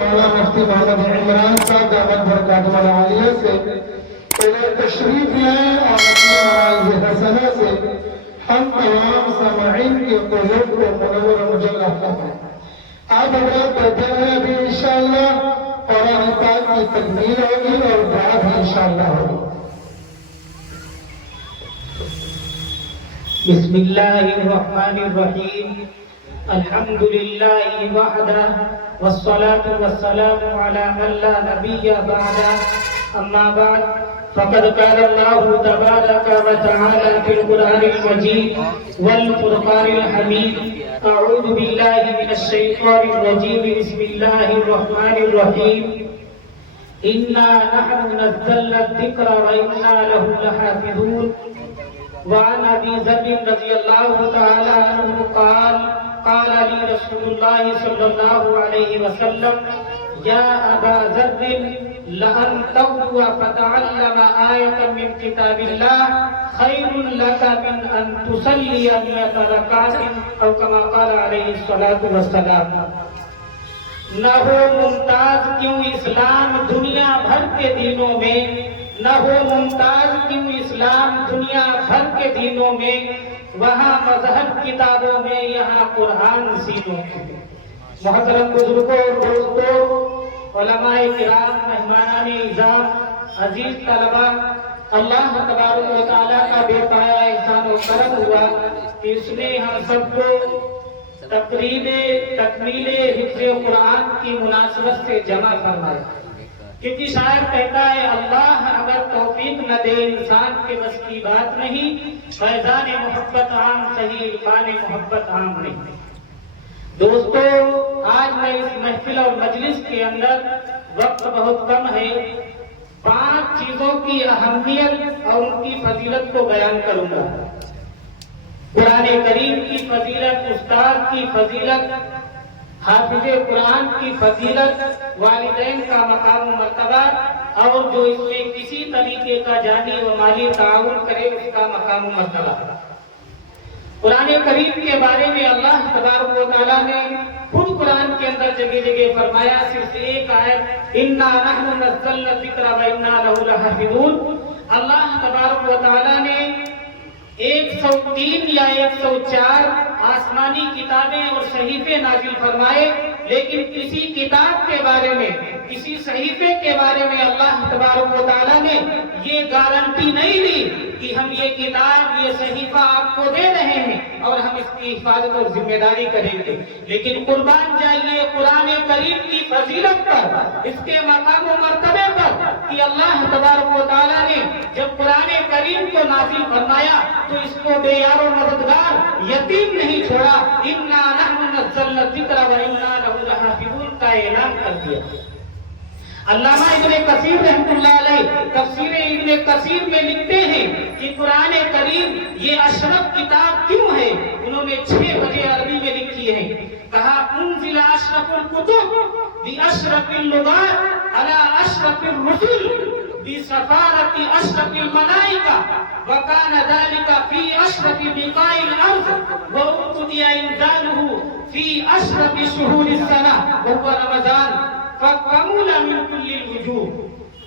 مولانا مفتی محمد عمران صاحب دامت برکاتہ العالیہ سے تشریف لائیں اور اپنے مواعظ حسنہ سے ہم تمام سامعین کے قلوب کو منور و مجلہ فرمائیں۔ آپ حضرات بیٹھے ہیں ابھی انشاءاللہ قرآن پاک کی تکمیل ہوگی اور دعا بھی انشاءاللہ ہوگی۔ بسم اللہ الرحمن الرحیم الحمد للہ وحدہ والصلاة والسلام علی من لا نبی بعدہ اما بعد فقد قال اللہ تبارک وتعالی فی القرآن المجید والفرقان الحمید اعوذ باللہ من الشیطان الرجیم بسم اللہ الرحمن الرحیم انا نحن نزلنا الذکر وإنا له لحافظون وعن ابي ذر رضي الله تعالى عنه قال لي رسول الله صلى الله عليه وسلم يا ابا ذر لأن تغدو فتعلم آية من كتاب الله خير لك من أن تصلي 100 ركعة أو كما قال عليه الصلاة والسلام۔ نہ ہو ممتاز کیوں اسلام دنیا بھر کے دینوں میں، نہ ہو ممتاز کیوں اسلام دنیا بھر کے دینوں میں، وہاں مذہب کتابوں میں یہاں قرآن سینوں میں۔ محترم بزرگوں اور دوستوں، علماء کرام، مہمانان اعزام، عزیز طلباء، اللہ تبارک و تعالیٰ کا بے پایا احسان و کرم ہوا کہ اس نے ہم سب کو تقریب تکمیل حفظ قرآن کی مناسبت سے جمع فرمایا، کیونکہ شاعر کہتا ہے اللہ اگر توفیق نہ دے انسان کے بس کی بات نہیں، فیضان محبت عام صحیح عرفان محبت عام نہیں۔ دوستو، آج میں اس محفل اور مجلس کے اندر وقت بہت کم ہے، 5 چیزوں کی اہمیت اور ان کی فضیلت کو بیان کروں گا۔ قرآن کریم کی فضیلت، استاد کی فضیلت، حافظ قرآن کی فضیلت، والدین کا مقام و مرتبہ، اور جو اس میں کسی طریقے کا جانی و مالی تعاون کرے اس کا مقام و مرتبہ۔ قرآن کریم کے بارے میں اللہ تبارک و تعالیٰ نے خود قرآن کے اندر جگہ جگہ فرمایا، صرف ایک آیت انا نحن نزلنا الذکر وانا لہ لحافظون۔ اللہ تبارک و تعالیٰ نے 103 یا 104 آسمانی کتابیں اور صحیفے نازل فرمائے، لیکن کسی کتاب کے بارے میں، کسی صحیفے کے بارے میں اللہ تبارک و تعالیٰ نے یہ گارنٹی نہیں دی کہ ہم یہ کتاب، یہ صحیفہ آپ کو دے رہے ہیں اور ہم اس کی حفاظت اور ذمہ داری کریں گے۔ لیکن قربان جائیے قرآن کریم کی فضیلت پر، اس کے مقام و مرتبے پر کہ اللہ تبارک و تعالیٰ نے جب قرآن کریم کو نازل فرمایا تو اس کو بے یار و مددگار، یتیم نہیں چھوڑا، انا نحن نزلنا الذکر وانا لہ لحافظون کا اعلان کر دیا۔ علامہ ابن کثیر رحمۃ اللہ علیہ تفسیر ابن کثیر میں لکھتے ہیں کہ قرآن کریم یہ اشرف کتاب کیوں ہے؟ انہوں نے 6 وجہ عربی میں لکھی ہے۔ کہا انزل اشرف الکتب باشرف اللغات علی اشرف الرسل بسفارت اشرف الملائکہ وکان ذلک فی اشرف بقاع الارض وابتدی انزالہ فی اشرف شہور السنہ وهو رمضان فَقَمُولَ مِن كُلِّ الْوُجُوهِ۔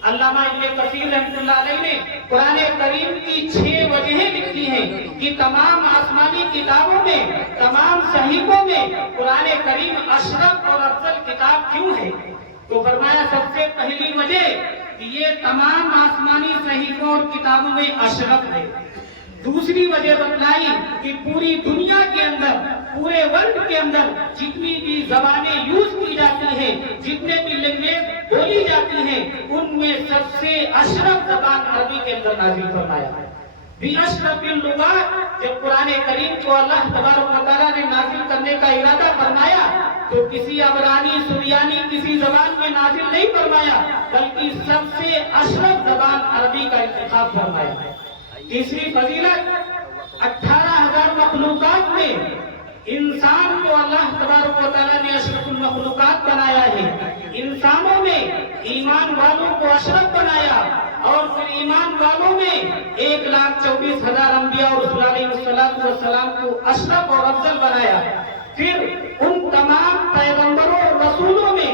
علامہ ابن کثیر رحمۃ اللہ علیہ نے قرآن کریم کی 6 وجہیں لکھی ہیں کہ تمام آسمانی کتابوں میں، تمام صحیفوں میں قرآن کریم اشرف اور افضل کتاب کیوں ہے؟ تو فرمایا سب سے پہلی وجہ کہ یہ تمام آسمانی صحیفوں اور کتابوں میں اشرف ہے۔ دوسری وجہ بتلائی کہ پوری دنیا کے اندر، پورے ورلڈ کے اندر جتنی بھی زبانیں یوز کی جاتی ہیں، جتنے بھی لینگویج بولی جاتی ہیں، ان میں سب سے اشرف زبان عربی کے اندر نازل فرمایا ہے۔ بِأَشْرَفِ اللُّغَاتِ، جب قرآن کریم کو اللہ تبارک و تعالیٰ نے نازل کرنے کا ارادہ فرمایا تو کسی عبرانی، سریانی کسی زبان میں نازل نہیں فرمایا، بلکہ سب سے اشرف زبان عربی کا انتخاب فرمایا ہے۔ تیسری فضیلت، 18,000 مخلوقات میں انسان کو اللہ تبارک و تعالیٰ نے اشرف المخلوقات بنایا ہے۔ انسانوں میں ایمان والوں کو اشرف بنایا، اور پھر ایمان والوں میں 1,24,000 انبیاء اور رسول علیہ السلام کو اشرف اور افضل بنایا۔ پھر ان تمام پیغمبروں اور رسولوں میں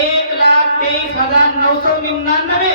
1,23,999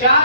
4